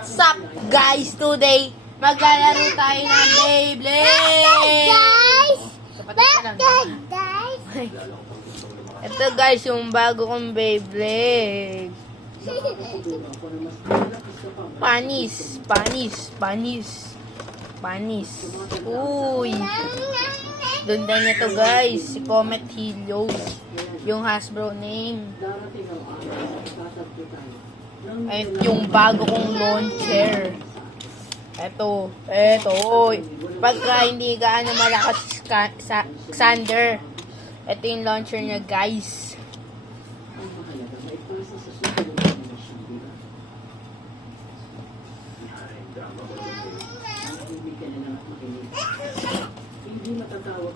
What's up, guys? Today, maglalaro tayo ng Beyblade! Ito, guys, yung bago kong Beyblade. Panis. Uy! Ganda niya to, guys. Si Comet Helios. Yung Hasbro name. Ay, yung bago kong launcher. Eto. Oy. Pagka hindi gaano malakas sa Xander, ito yung launcher niya, guys.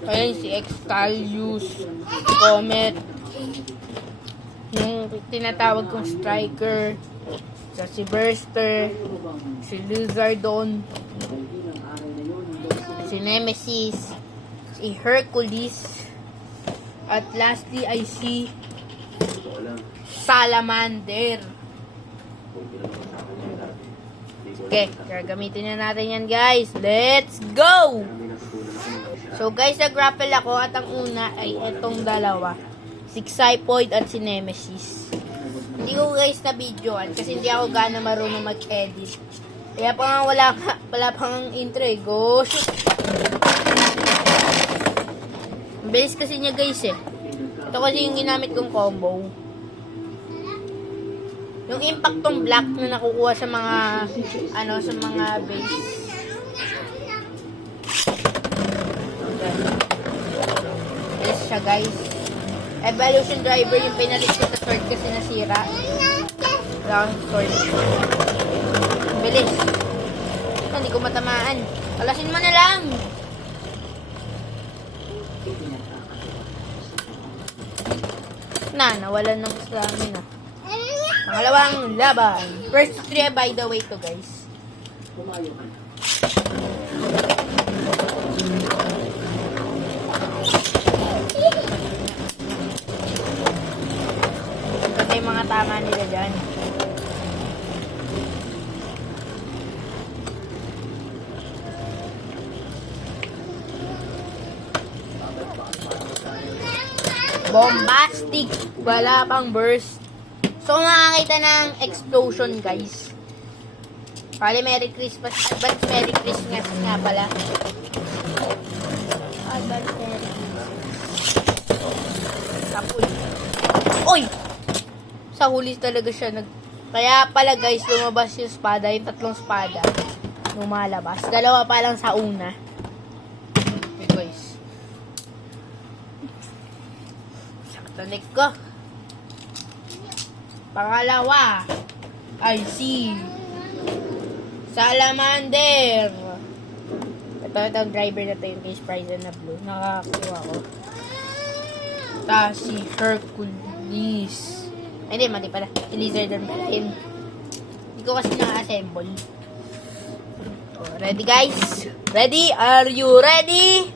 Ayan si Excalius, Comet, yung tinatawag kong striker, si Burster, si Lizardon, si Nemesis, si Hercules, at lastly ay si Salamander. Okay, gagamitin na natin yan, guys. Let's go! So guys, nag-raffle ako at ang una ay itong dalawa. Si Xypoid at si Nemesis. Hindi ko guys na videoan kasi hindi ako gana marunong mag-edit. Kaya pa nga wala pang intro eh. Go! Ang bilis kasi niya guys eh. Ito kasi yung ginamit kong combo. Yung impactong black na nakukuha sa mga sa mga base. Yes siya guys. Evolution driver yung pinalit ko sa sword kasi nasira. Wala akong sword. Bilis. Hindi ko matamaan. Kalasin mo na lang. Nawalan ng stamina. Pangalawang laban. First 3 by the way to guys. Ito yung mga tama nila dyan. Bombastic. Wala pang burst. So, makakita ng explosion, guys. Pali, Merry Christmas. Advance Merry Christmas nga pala. Advance Merry Christmas. Kapoy. Oy! Sa huli talaga siya. Kaya pala, guys, lumabas yung espada. Yung tatlong espada. Lumalabas. Dalawa pa lang sa una. Okay, guys. Saktanik ko. Pangalawa ay si Salamander. Ito driver na ito yung case prize na blue. Nakakuha ko. Tapos si Hercules. Ay, hindi, mali pala. Si Lizardon pala yun. Hindi ko kasi na-assemble. Ready, guys? Ready? Are you ready?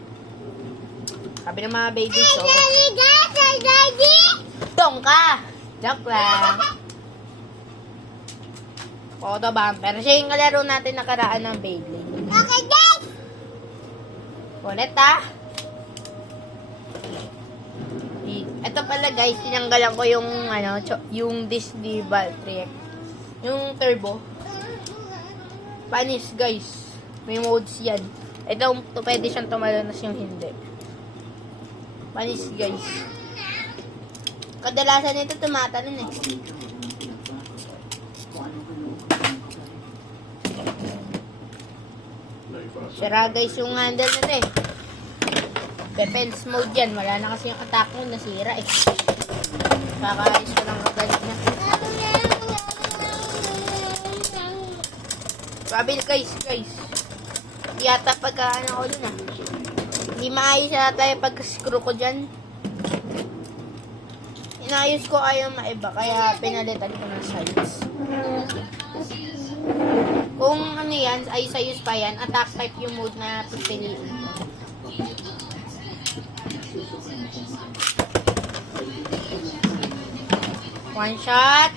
Sabi ng mga babies, so. Ready? Dong ka! Joke lang. Photo bumper. Siya yung kalaro natin nakaraan ng Beyblade. Okay, guys! Ulit, ha? Ito pala, guys. Tinanggalan ko yung, yung Disney Valtryek. Yung turbo. Panis, guys. May modes yan. Ito, pwede siyang tumalanas yung hindi. Panis, guys. Kadalasan nito tumatalon eh. Sira guys yung handle nito eh. Defense mode yan. Wala na kasi yung attack mode. Nasira eh. Kakaayos ko ng kagalit na. Sabi guys. Hindi yata pagka ko dun ah. Hindi maayos yata yung pagka-screw ko dyan. Inayos ko ayaw maiba, kaya pinalitan ko ng sides. Kung ano yan, ay sayos pa yan, attack type yung mode na pipiliin ko. One shot,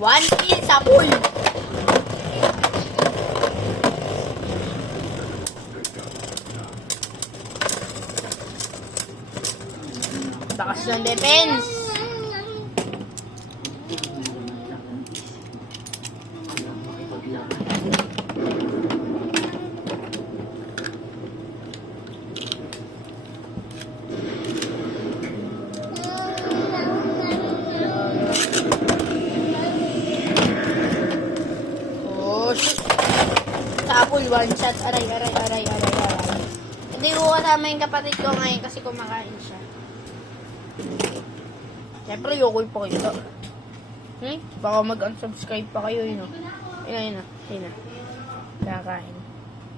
one kill sa pool. non-defense. Oh, shit. Tapol, one shot. Aray. Hindi ko kasama yung kapatid ko ngayon kasi kumakain siya. Siyempre, yokoy po kayo. Baka mag-unsubscribe pa kayo, yun o. Yun na. Kakain.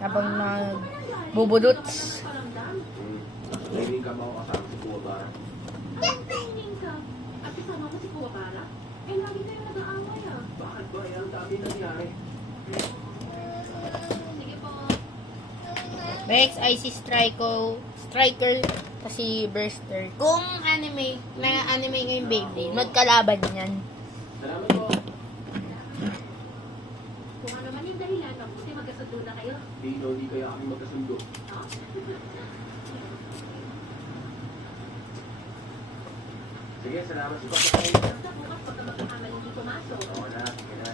Habang nagbubudots. Training ka ba ako kasama si Kuya Bara? Training ka? At kasama mo si Kuya Bara? Eh, lagi kayo nag-aaway ah. Bakit ba? Ang dami nangyari. Sige po. Rex, IC Striker, kasi Burster. Kung anime ngayong Beyblade, magkalaban yan. Salamat po. Kung ano man yung dahilan, mabuti magkasundo na kayo. Di kaya kami magkasundo. Ha? Sige, salamat sa pagkakain. Basta bukas pagka magkakamali hindi pumasok. Oo na, sige na.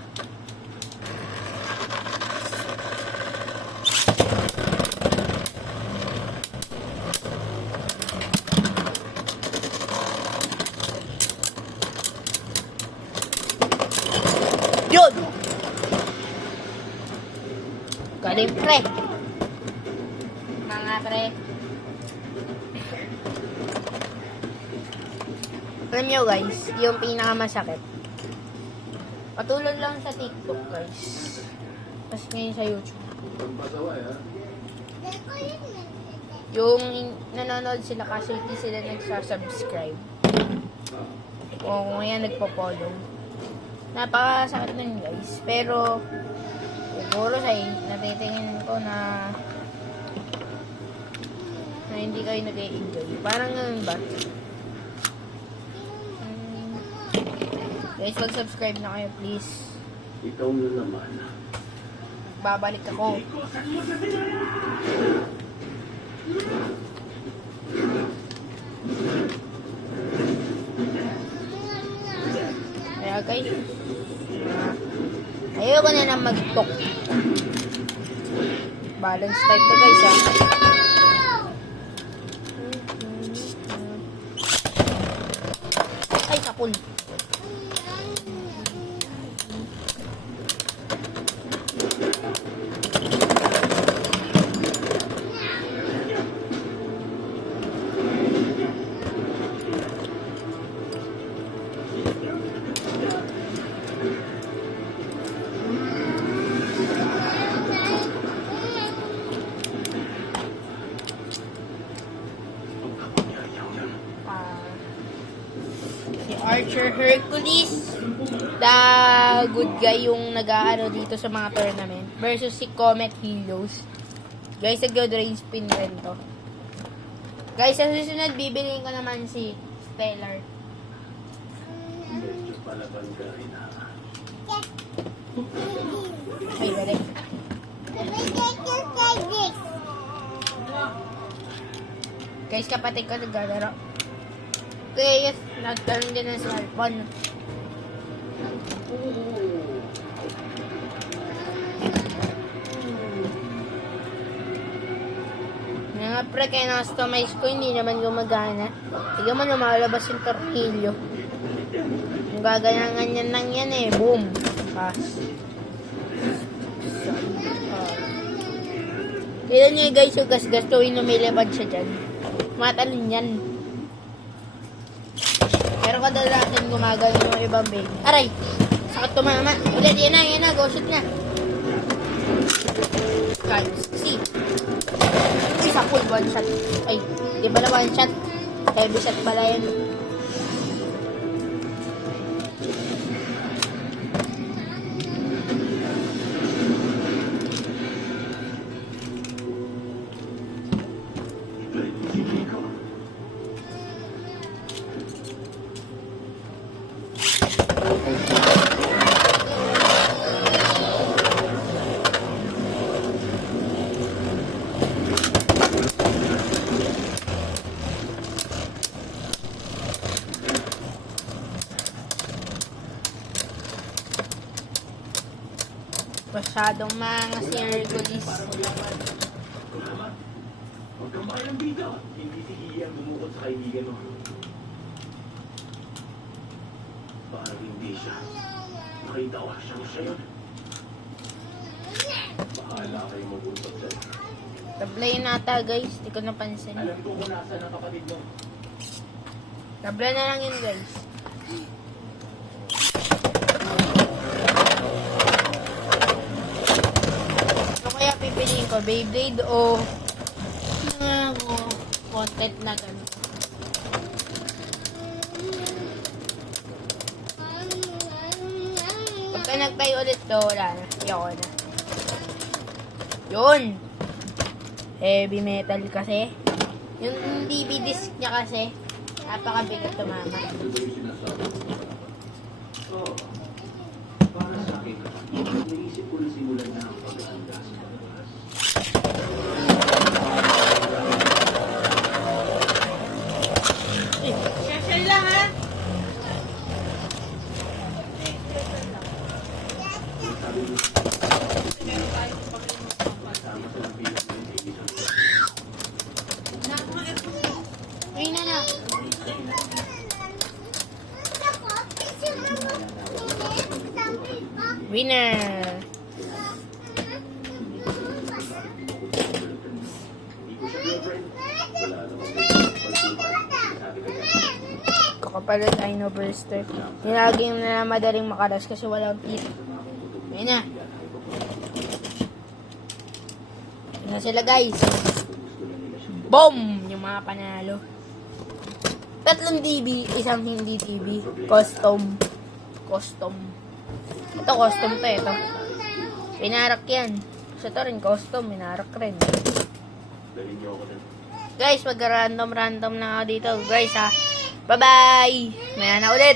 Yun! Galing pre. Mga pre. Alam nyo guys, yung pinakamasakit. Patulad lang sa TikTok guys. Tapos ngayon sa YouTube. Ang pasaway ha? Yung nanonood sila kasi hindi sila nagsasubscribe. O kung ngayon nagpo-follow. Napakasakit nun guys. Pero siguro sa natitingin ko na hindi kayo nag-enjoy. Parang ganun ba? Guys, mag-subscribe na kayo please. Ikaw na naman. Babalik ako. Kaya guys, ayoko na lang mag-talk. Balance type to guys ha. Ay, kapul. Si Archer Hercules, the good guy yung nag-aano dito sa mga tournament, versus si Comet Heroes. Guys, nag-drain spin rin to. Guys, sa susunod, bibiliin ko naman si Stellar. Medyo palaban ka rin ha. Ay, balik. Guys, kapatid ko naglalaro. Okay, yes, nagtanong din ng cellphone. Nga pre, kaya na-customize ko, hindi naman gumagana. Tignan mo, lumalabas yung tornilyo. Kung gaganyangan yan lang yan eh, boom. Pass. Tignan nyo guys, yung gas-gas tuwing lumilipad siya dyan. Matalon yan. Pero kadalasan gumagano yung ibang baby. Aray! Sakit tumama. Ulit, yan na. Go shoot na. Guys, see. Isa full one shot. Ay, di pala one shot. Heavy shot pala yan. Masyadong mga si Hercules. Huwag kang makilang dito. Hindi si Iya ang bumukod sa kaibigan mo. Parang hindi siya. Nakita ko siyang siya yun. Bahala kayo mag-usap sa'yo. Tablay nata guys, di ko napansin. Alam ko kung nasa ng kapatid mo. Tabla na lang yun guys. Ano kaya pipiliin ko? Beyblade o content na gano'n? Pagka nagtayo ulit to, wala na. Ayoko na. Yun! Heavy metal kasi. Yung DVD disc niya kasi, napakabigat tumama. Ito ba yung sinasabi? Oo. Para sa akin, naisip ko na simulan na ang paghahanda sa pagbakas. Share lang ha! Sabi mo, kasama sa lampinan ng kaibigan ko. Uy na na! Winner! Hindi ko siya girlfriend. Wala namang pagsukan. Sabi ko niya, Kakapalot ay no burster. Nilagay mo na madaling makaras kasi walang teeth. Ayun na. Ayun na sila guys. Boom! Yung mga panalo. 3 TV, isang hindi TV. Custom. Ito custom to, ito. Pinarak yan. Kasi ito rin custom, pinarak rin. dalhin niyo ako din. Guys, mag-random na ako dito. Guys ha. Bye-bye! Maya na ulit.